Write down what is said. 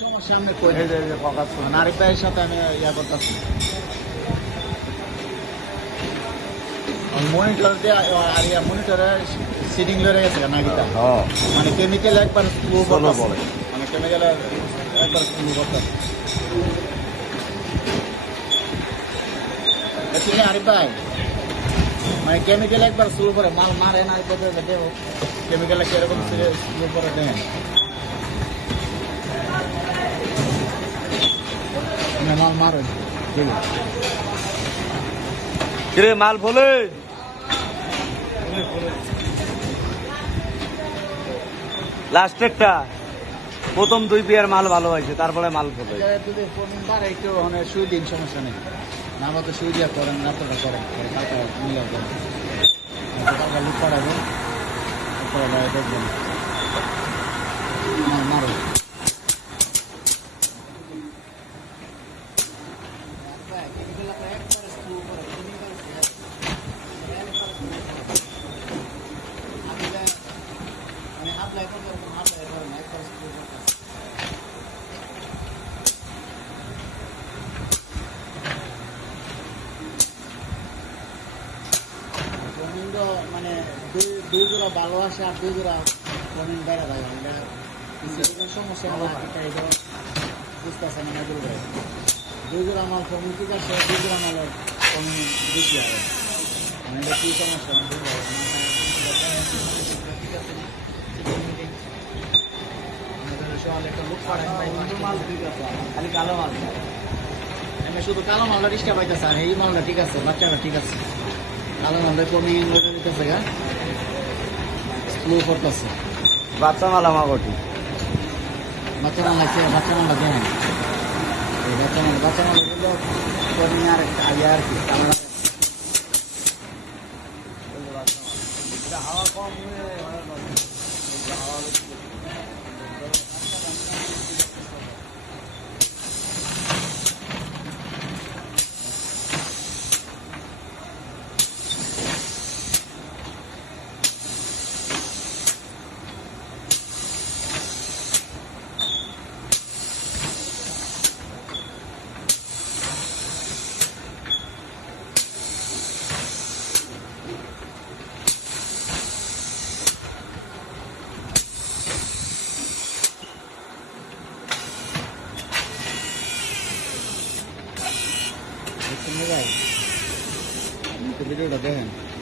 সমস্যা আমি কই আরিফ ভাইয়ের সাথে আমি ইয়া করতেছি মনিটর দিয়ে আর ইয়া মনিটরে সিটিং লড়ে গেছে না গিটা মানে কেমিক্যাল একবার স্লো করতে বলে মানে কেমিক্যাল একবার স্লো করতে আচ্ছা আরিফ ভাই মানে কেমিক্যাল একবার স্লো করে মাল মারে না দেখো কেমিক্যাল কিরকম স্লো করে দেন মাল মারে কিরে মাল বলে লাস্টেরটা প্রথম 2 বিয়ার মাল ভালো হয়েছে তারপরে মাল ফেলে যদি একটু মানে সুই দিন সমস্যা নেই না তো সুই দিয়া করেন না তো করেন টাকা মিলে করেন টাকা লুট করাবো দেখবেন মারো মানে দুই জোড়া ভালো আসে আর দুই জোড়া কমিং বেড়া ভাই সমস্যা বুঝতেছে না দুই জোড়া মাল কমিং ঠিক আছে দুই জোড়া মালের কমিং বেশি হবে মানে এটা কি সমস্যা খালি কালো মাল আমি শুধু কালো মালটা রিস্কা পাইতেছে আর এই মালটা ঠিক আছে বাচ্চাটা ঠিক আছে কালো মালটা কমিং নিতেছে গা স্লো করতেছে বাচ্চা মাল আমার ঘটি বাচ্চা মাল আছে বাচ্চা মাল দেখেন বাচ্চা মাল কমিং আর আগে আর কি হাওয়া কম ভিডিওটা দেখেন